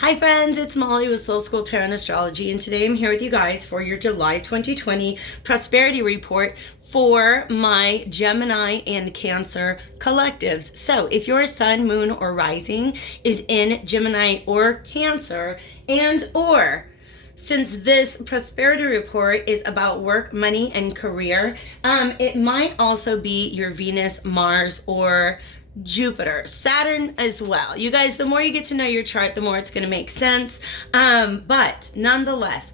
Hi friends, it's Molly with Soul School Tarot and Astrology, and today I'm here with you guys for your July 2020 Prosperity Report for my Gemini and Cancer collectives. So if your sun, moon, or rising is in Gemini or Cancer, and or since this prosperity report is about work, money, and career, it might also be your Venus, Mars, or Jupiter, Saturn as well. You guys, the more you get to know your chart, the more it's going to make sense. But nonetheless,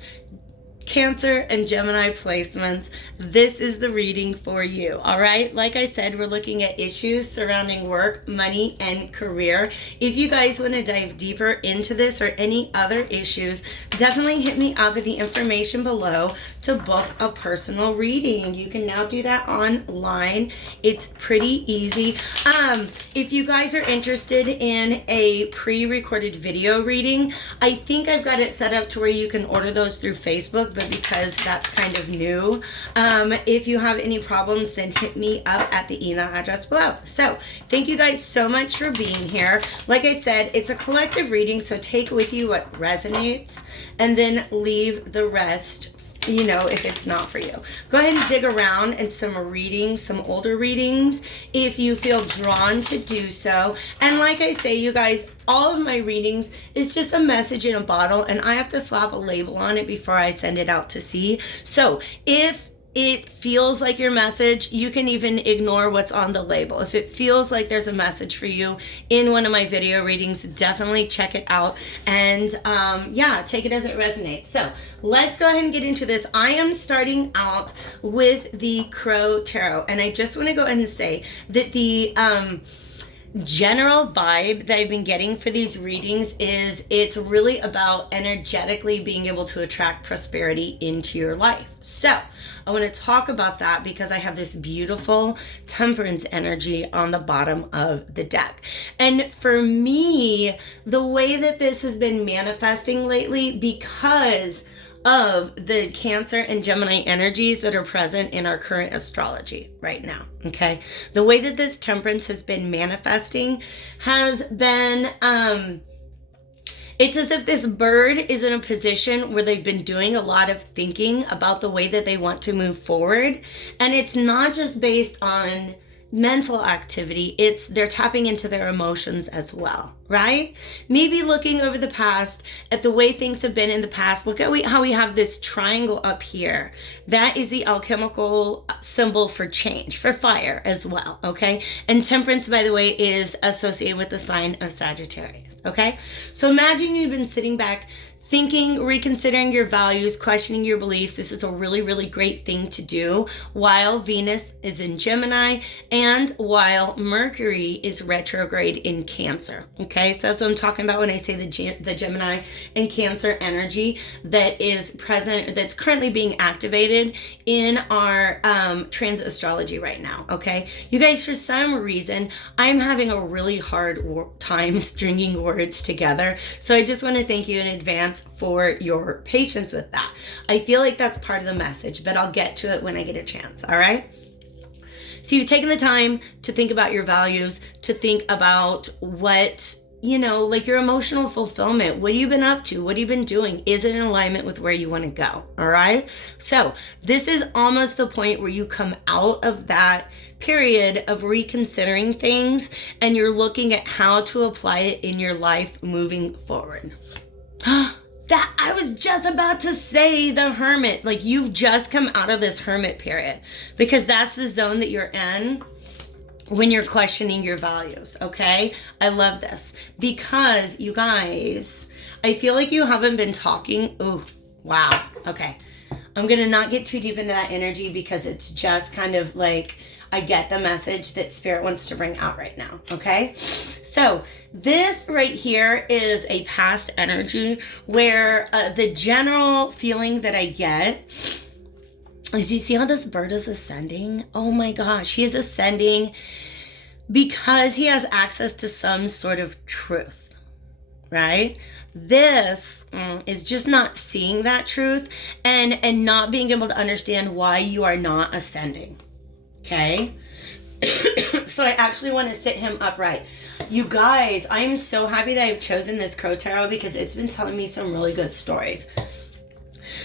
Cancer and Gemini placements, this is the reading for you, all right? Like I said, we're looking at issues surrounding work, money, and career. If you guys want to dive deeper into this or any other issues, definitely hit me up at the information below to book a personal reading. You can now do that online. It's pretty easy. If you guys are interested in a pre-recorded video reading, I think I've got it set up to where you can order those through Facebook, but because that's kind of new, if you have any problems, then hit me up at the email address below. So thank you guys so much for being here. Like I said, it's a collective reading, so take with you what resonates and then leave the rest, you know, if it's not for you. Go ahead and dig around in some readings, some older readings, if you feel drawn to do so. And like I say, you guys, all of my readings, it's just a message in a bottle, and I have to slap a label on it before I send it out to sea. So if it feels like your message, you can even ignore what's on the label. If it feels like there's a message for you in one of my video readings, definitely check it out and yeah, take it as it resonates. So let's go ahead and get into this. I am starting out with the Crow Tarot, and I just want to go ahead and say that the general vibe that I've been getting for these readings is it's really about energetically being able to attract prosperity into your life. So I want to talk about that because I have this beautiful temperance energy on the bottom of the deck. And for me, the way that this has been manifesting lately, because of the Cancer and Gemini energies that are present in our current astrology right now, okay? The way that this temperance has been manifesting has been, it's as if this bird is in a position where they've been doing a lot of thinking about the way that they want to move forward. And it's not just based on mental activity, it's they're tapping into their emotions as well, right? Maybe looking over the past at the way things have been in the past. Look at how we have this triangle up here. That is the alchemical symbol for change, for fire as well, okay? And temperance, by the way, is associated with the sign of Sagittarius, okay? So imagine you've been sitting back thinking, reconsidering your values, questioning your beliefs. This is a really, really great thing to do while Venus is in Gemini and while Mercury is retrograde in Cancer. Okay, so that's what I'm talking about when I say the Gemini and Cancer energy that is present, that's currently being activated in our transit astrology right now. Okay, you guys, for some reason, I'm having a really hard time stringing words together. So I just want to thank you in advance for your patience with that. I feel like that's part of the message, but I'll get to it when I get a chance, all right? So you've taken the time to think about your values, to think about what, you know, like your emotional fulfillment. What have you been up to? What have you been doing? Is it in alignment with where you want to go? All right. So this is almost the point where you come out of that period of reconsidering things and you're looking at how to apply it in your life moving forward. That I was just about to say the Hermit. Like, you've just come out of this Hermit period because that's the zone that you're in when you're questioning your values, okay? I love this because, you guys, I feel like you haven't been talking. Ooh, wow. Okay. I'm going to not get too deep into that energy because it's just kind of like, I get the message that Spirit wants to bring out right now, okay? So this right here is a past energy where the general feeling that I get is, you see how this bird is ascending? Oh my gosh, he is ascending because he has access to some sort of truth, right? This is just not seeing that truth and not being able to understand why you are not ascending. Okay, so I actually want to sit him upright. You guys, I am so happy that I've chosen this Crow Tarot because it's been telling me some really good stories.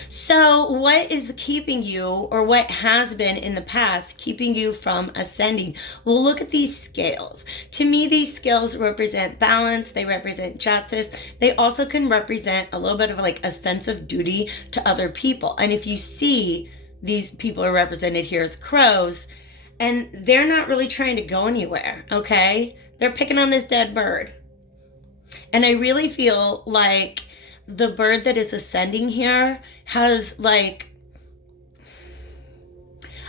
So what is keeping you, or what has been in the past, keeping you from ascending? Well, look at these scales. To me, these scales represent balance. They represent justice. They also can represent a little bit of like a sense of duty to other people. And if you see, these people are represented here as crows, and they're not really trying to go anywhere, okay? They're picking on this dead bird. And I really feel like the bird that is ascending here has like,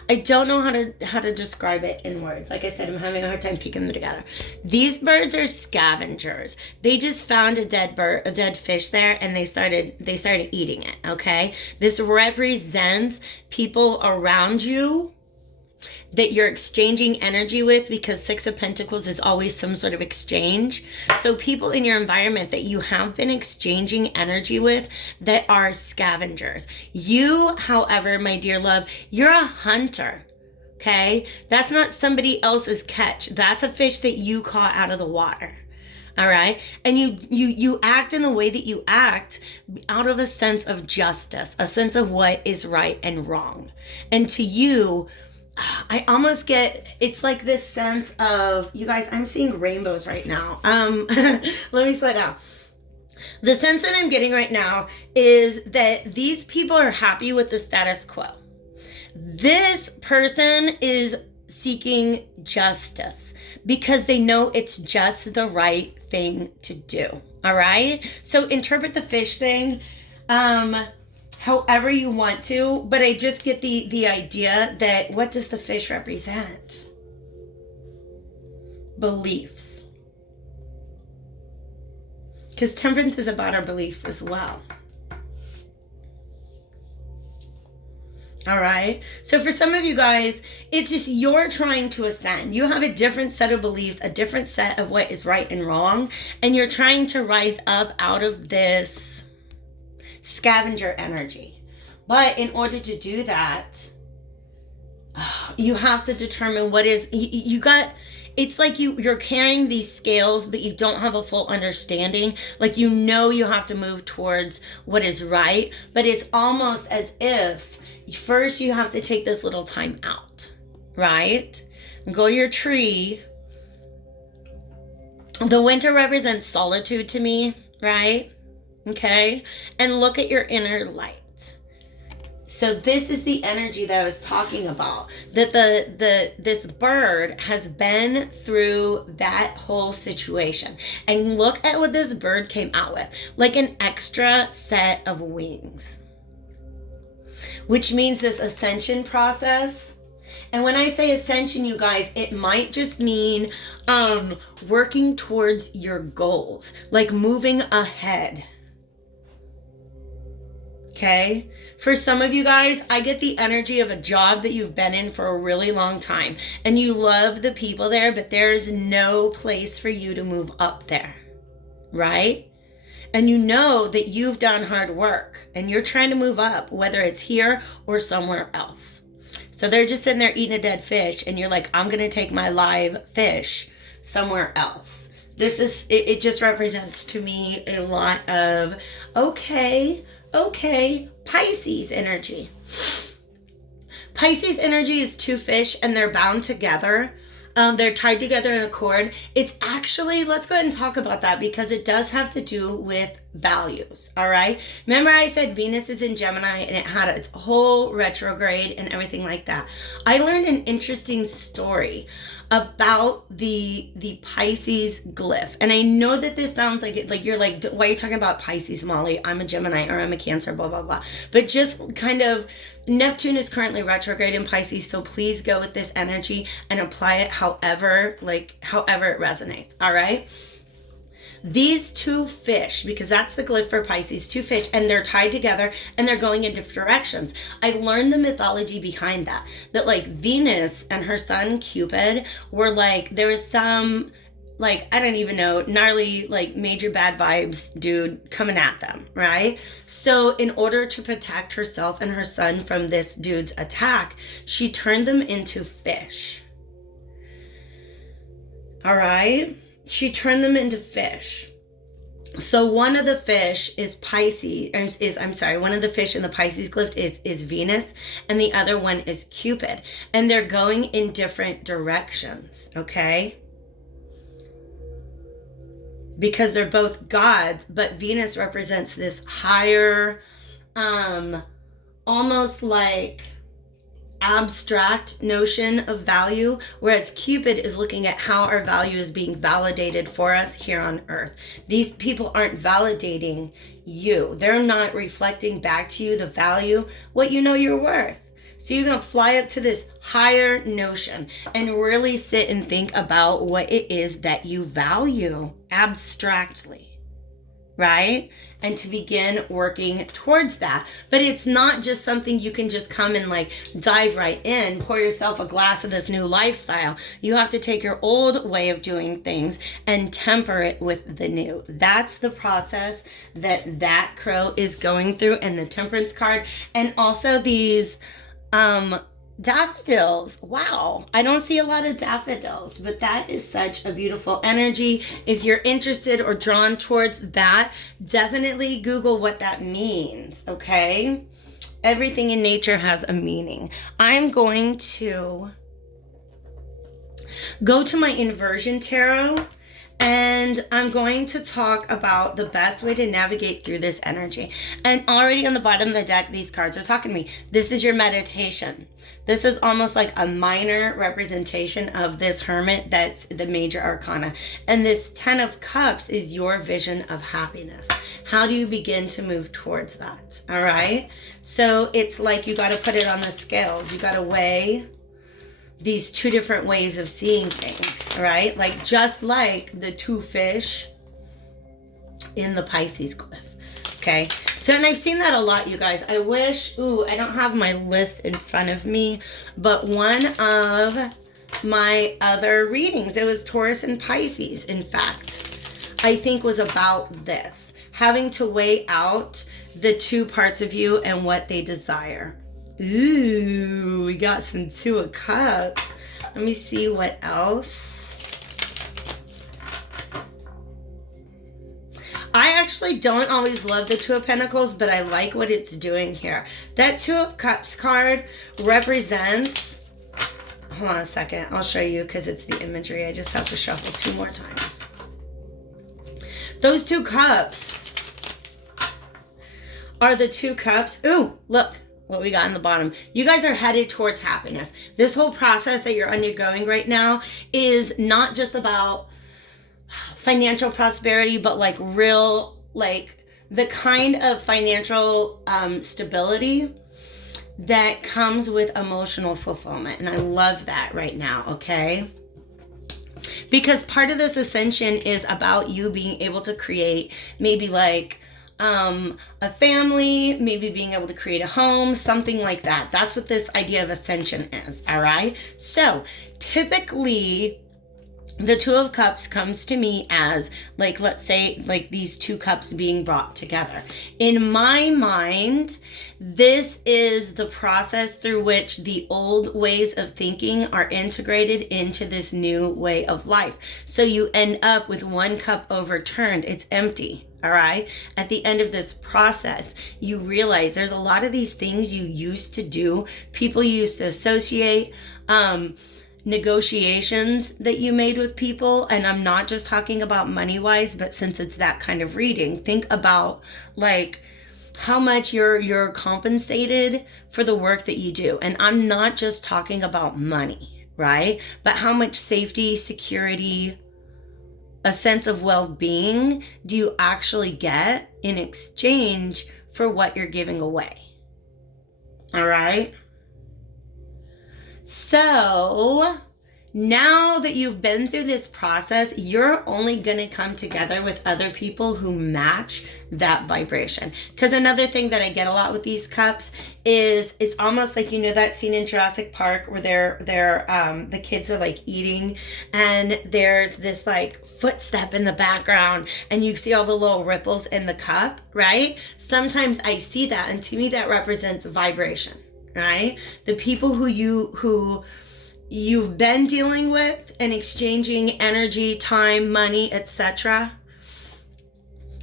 I don't know how to describe it in words. Like I said, I'm having a hard time picking them together. These birds are scavengers. They just found a dead fish there, and they started eating it, okay? This represents people around you that you're exchanging energy with, because Six of Pentacles is always some sort of exchange. So people in your environment that you have been exchanging energy with that are scavengers. You, however, my dear love, you're a hunter. Okay? That's not somebody else's catch. That's a fish that you caught out of the water. All right. And you act in the way that you act out of a sense of justice, a sense of what is right and wrong. And to you, I almost get, it's like this sense of, you guys, I'm seeing rainbows right now. Let me slow down. The sense that I'm getting right now is that these people are happy with the status quo. This person is seeking justice because they know it's just the right thing to do. All right. So interpret the fish thing however you want to, but I just get the idea that, what does the fish represent? Beliefs. Because temperance is about our beliefs as well. All right. So for some of you guys, it's just you're trying to ascend. You have a different set of beliefs, a different set of what is right and wrong, and you're trying to rise up out of this scavenger energy. But in order to do that, you have to determine what is, you got, it's like you're carrying these scales, but you don't have a full understanding. Like, you know, you have to move towards what is right, but it's almost as if first you have to take this little time out, right? Go to your tree. The winter represents solitude to me, right? Okay, and look at your inner light. So this is the energy that I was talking about, that this bird has been through that whole situation. And look at what this bird came out with, like an extra set of wings, which means this ascension process. And when I say ascension, you guys, it might just mean working towards your goals, like moving ahead. Okay. For some of you guys, I get the energy of a job that you've been in for a really long time and you love the people there, but there's no place for you to move up there. Right? And you know that you've done hard work and you're trying to move up, whether it's here or somewhere else. So they're just sitting there eating a dead fish and you're like, I'm going to take my live fish somewhere else. This is, it just represents to me a lot of, okay, Pisces energy. Pisces energy is two fish and they're bound together. They're tied together in a cord. It's actually, let's go ahead and talk about that because it does have to do with values. All right. Remember I said Venus is in Gemini and it had its whole retrograde and everything like that. I learned an interesting story about the Pisces glyph. And I know that this sounds like it, like you're like, why are you talking about Pisces, Molly? I'm a Gemini or I'm a Cancer, blah, blah, blah. But just kind of, Neptune is currently retrograde in Pisces, so please go with this energy and apply it however it resonates, all right? These two fish, because that's the glyph for Pisces, two fish, and they're tied together and they're going in different directions. I learned the mythology behind that like Venus and her son Cupid were like, there was some, like, I don't even know, gnarly, like major bad vibes dude coming at them, right? So in order to protect herself and her son from this dude's attack, she turned them into fish. All right? she turned them into fish. So one of the fish is Pisces, one of the fish in the Pisces glyph is Venus, and the other one is Cupid. And they're going in different directions, okay? Because they're both gods, but Venus represents this higher, almost like abstract notion of value, whereas Cupid is looking at how our value is being validated for us here on earth. These people aren't validating you. They're not reflecting back to you the value, what you know you're worth. So you're going to fly up to this higher notion and really sit and think about what it is that you value abstractly, right? And to begin working towards that. But it's not just something you can just come and like dive right in, pour yourself a glass of this new lifestyle. You have to take your old way of doing things and temper it with the new. That's the process that crow is going through in the Temperance card. And also these daffodils. Wow. I don't see a lot of daffodils, but that is such a beautiful energy. If you're interested or drawn towards that, definitely Google what that means, okay? Everything in nature has a meaning. I'm going to go to my inversion tarot, and I'm going to talk about the best way to navigate through this energy. And already on the bottom of the deck, these cards are talking to me. This is your meditation. This is almost like a minor representation of this hermit that's the major arcana. And this 10 of Cups is your vision of happiness. How do you begin to move towards that? All right. So it's like you got to put it on the scales. You got to weigh these two different ways of seeing things, right? Like just like the two fish in the Pisces glyph. Okay. So, and I've seen that a lot, you guys. I wish, I don't have my list in front of me, but one of my other readings, it was Taurus and Pisces, in fact, I think was about this, having to weigh out the two parts of you and what they desire. Ooh, we got some Two of Cups. Let me see what else. I actually don't always love the Two of Pentacles, but I like what it's doing here. That Two of Cups card represents, hold on a second, I'll show you because it's the imagery. I just have to shuffle 2 more times. Those 2 cups are the 2 cups. Ooh, look what we got in the bottom. You guys are headed towards happiness. This whole process that you're undergoing right now is not just about financial prosperity, but like real, like the kind of financial stability that comes with emotional fulfillment. And I love that right now, okay? Because part of this ascension is about you being able to create maybe like a family, maybe being able to create a home, something like that. That's what this idea of ascension is, all right? So typically the Two of Cups comes to me as like, let's say like these 2 cups being brought together. In my mind, this is the process through which the old ways of thinking are integrated into this new way of life. So you end up with 1 cup overturned. It's empty. All right. At the end of this process, you realize there's a lot of these things you used to do. People you used to associate, negotiations that you made with people. And I'm not just talking about money wise, but since it's that kind of reading, think about like how much you're compensated for the work that you do. And I'm not just talking about money, right? But how much safety, security, a sense of well-being do you actually get in exchange for what you're giving away? All right. So now that you've been through this process, you're only going to come together with other people who match that vibration. Because another thing that I get a lot with these cups is it's almost like, you know, that scene in Jurassic Park where the kids are like eating and there's this like footstep in the background and you see all the little ripples in the cup, right? Sometimes I see that, and to me that represents vibration, right? The people who you've been dealing with and exchanging energy, time, money, etc.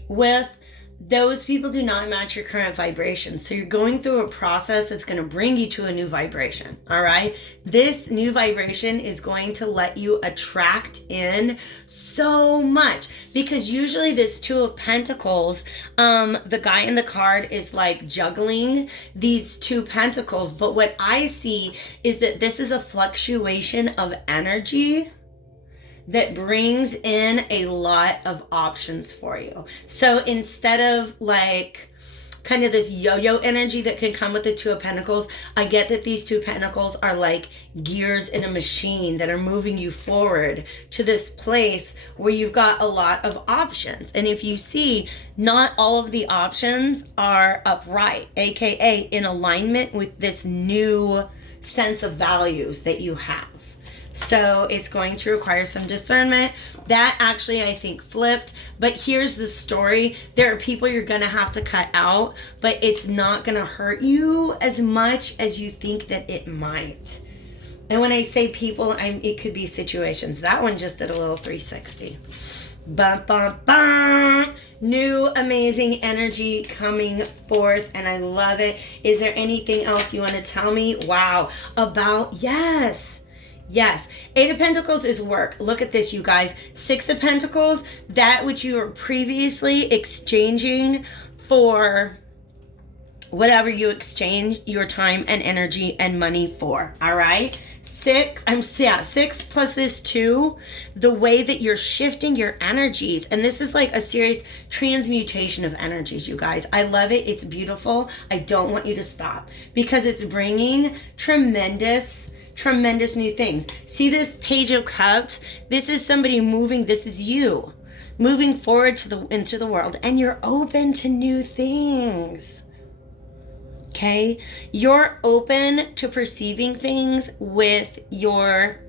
with, those people do not match your current vibration. So you're going through a process that's going to bring you to a new vibration. All right. This new vibration is going to let you attract in so much, because usually this Two of Pentacles, the guy in the card is like juggling these two pentacles. But what I see is that this is a fluctuation of energy that brings in a lot of options for you. So instead of like kind of this yo-yo energy that can come with the Two of Pentacles, I get that these two pentacles are like gears in a machine that are moving you forward to this place where you've got a lot of options. And if you see, not all of the options are upright, aka in alignment with this new sense of values that you have. So it's going to require some discernment. That actually, I think, flipped. But here's the story. There are people you're going to have to cut out, but it's not going to hurt you as much as you think that it might. And when I say people, it could be situations. That one just did a little 360. Bum, bum, bum. New amazing energy coming forth, and I love it. Is there anything else you want to tell me? Wow. About, yes. Eight of Pentacles is work. Look at this, you guys. Six of Pentacles, that which you were previously exchanging for whatever you exchange your time and energy and money for. All right. Six plus this two, the way that you're shifting your energies. And this is like a serious transmutation of energies, you guys. I love it. It's beautiful. I don't want you to stop, because it's bringing tremendous new things. See this Page of Cups? This is somebody moving. This is you moving forward into the world, and you're open to new things. Okay? You're open to perceiving things with your,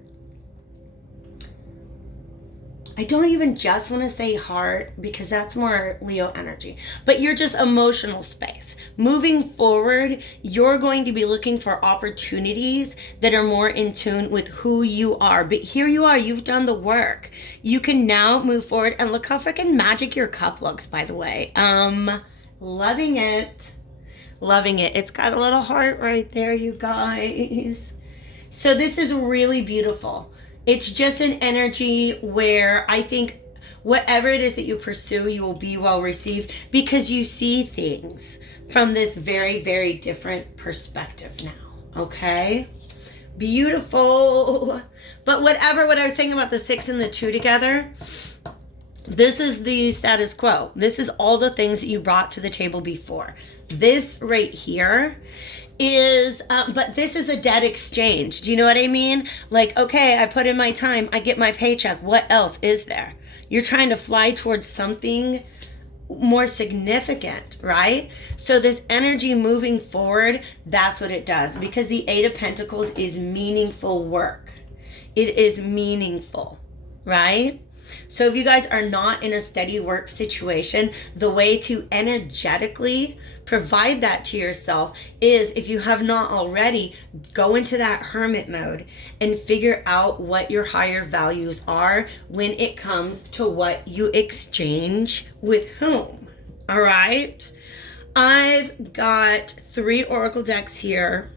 I don't even just want to say heart, because that's more Leo energy, but you're just emotional space. Moving forward, you're going to be looking for opportunities that are more in tune with who you are. But here you are, you've done the work. You can now move forward, and look how freaking magic your cup looks, by the way. Loving it. It's got a little heart right there, you guys. So this is really beautiful. It's just an energy where I think whatever it is that you pursue, you will be well received, because you see things from this very, very different perspective now. Okay? Beautiful. But what I was saying about the 6 and the 2 together, this is the status quo. This is all the things that you brought to the table before. This right here is, but this is a dead exchange. Do you know what I mean? Like, okay, I put in my time, I get my paycheck. What else is there? You're trying to fly towards something more significant, right? So this energy moving forward, that's what it does, because the 8 of Pentacles is meaningful work. It is meaningful, right? So if you guys are not in a steady work situation, the way to energetically provide that to yourself is, if you have not already, go into that hermit mode and figure out what your higher values are when it comes to what you exchange with whom. All right. I've got 3 oracle decks here,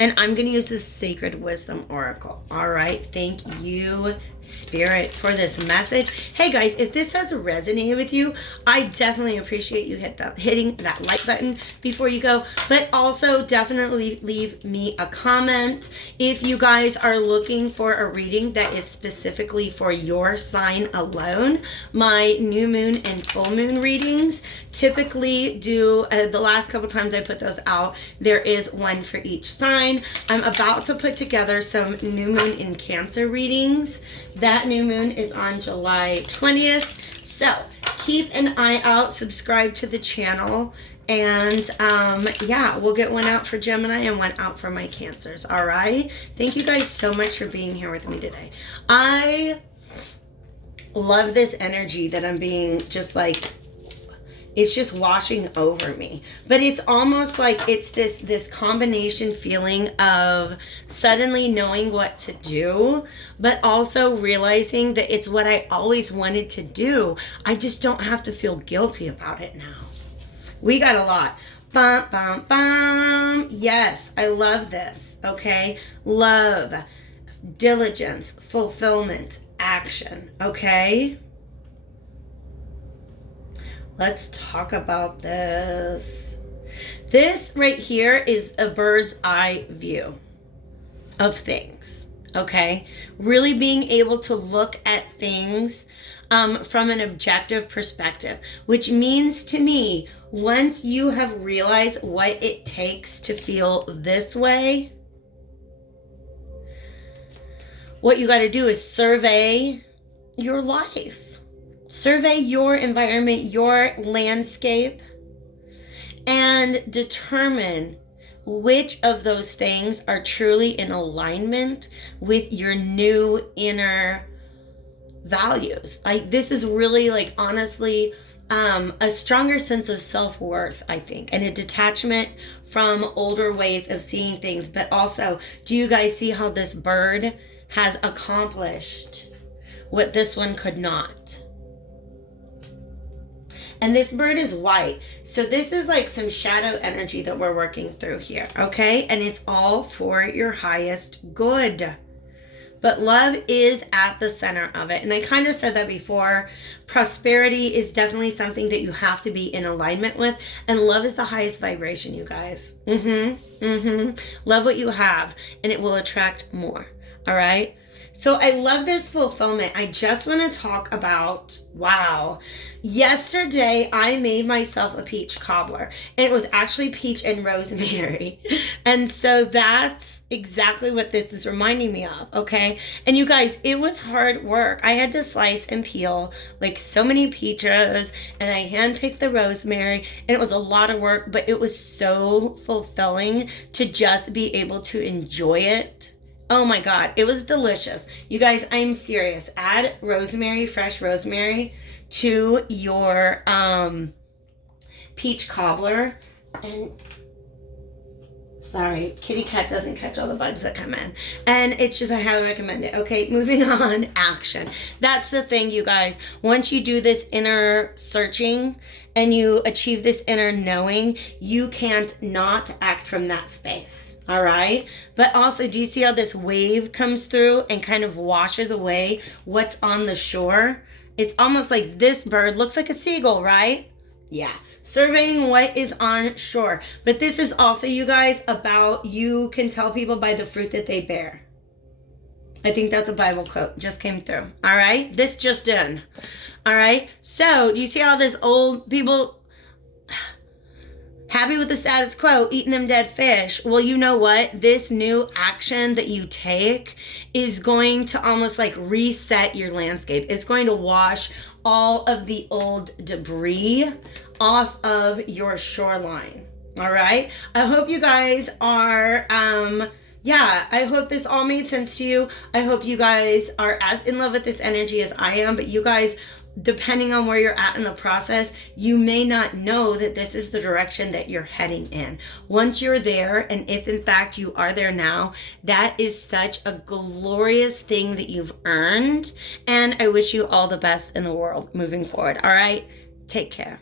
and I'm going to use the Sacred Wisdom Oracle. All right. Thank you, Spirit, for this message. Hey, guys, if this has resonated with you, I definitely appreciate you hitting that like button before you go. But also definitely leave me a comment. If you guys are looking for a reading that is specifically for your sign alone, my new moon and full moon readings typically do, the last couple times I put those out, there is one for each sign. I'm about to put together some new moon in Cancer readings. That new moon is on July 20th. So keep an eye out, subscribe to the channel, and yeah, we'll get one out for Gemini and one out for my Cancers. All right. Thank you guys so much for being here with me today. I love this energy that I'm being just like It's just washing over me. But it's almost like it's this combination feeling of suddenly knowing what to do, but also realizing that it's what I always wanted to do. I just don't have to feel guilty about it now. We got a lot. Bum, bum, bum. Yes, I love this. Okay. Love, diligence, fulfillment, action. Okay. Let's talk about this. This right here is a bird's eye view of things. Okay. Really being able to look at things from an objective perspective, which means to me, once you have realized what it takes to feel this way, what you got to do is survey your life, survey your environment, your landscape, and determine which of those things are truly in alignment with your new inner values. Like, this is really, like, honestly, a stronger sense of self-worth, I think, and a detachment from older ways of seeing things. But also, do you guys see how this bird has accomplished what this one could not? And this bird is white. So this is like some shadow energy that we're working through here, okay? And it's all for your highest good. But love is at the center of it. And I kind of said that before. Prosperity is definitely something that you have to be in alignment with. And love is the highest vibration, you guys. Love what you have, and it will attract more. All right? So I love this fulfillment. I just want to talk about, wow. Yesterday, I made myself a peach cobbler. And it was actually peach and rosemary. And so that's exactly what this is reminding me of, okay? And you guys, it was hard work. I had to slice and peel like so many peaches, and I handpicked the rosemary, and it was a lot of work, but it was so fulfilling to just be able to enjoy it. Oh my God, it was delicious. You guys, I'm serious. Add rosemary, fresh rosemary, to your peach cobbler. And sorry, kitty cat doesn't catch all the bugs that come in. And it's just, I highly recommend it. Okay, moving on, action. That's the thing, you guys. Once you do this inner searching and you achieve this inner knowing, you can't not act from that space. All right. But also, do you see how this wave comes through and kind of washes away what's on the shore? It's almost like this bird looks like a seagull, right? Yeah. Surveying what is on shore. But this is also, you guys, about you can tell people by the fruit that they bear. I think that's a Bible quote. Just came through. All right. This just in. All right. So, do you see how this old people happy with the status quo, eating them dead fish? Well, you know what? This new action that you take is going to almost like reset your landscape. It's going to wash all of the old debris off of your shoreline. All right. I hope you guys are, I hope this all made sense to you. I hope you guys are as in love with this energy as I am, but you guys, depending on where you're at in the process, you may not know that this is the direction that you're heading in. Once you're there, and if in fact you are there now, that is such a glorious thing that you've earned. And I wish you all the best in the world moving forward. All right, take care.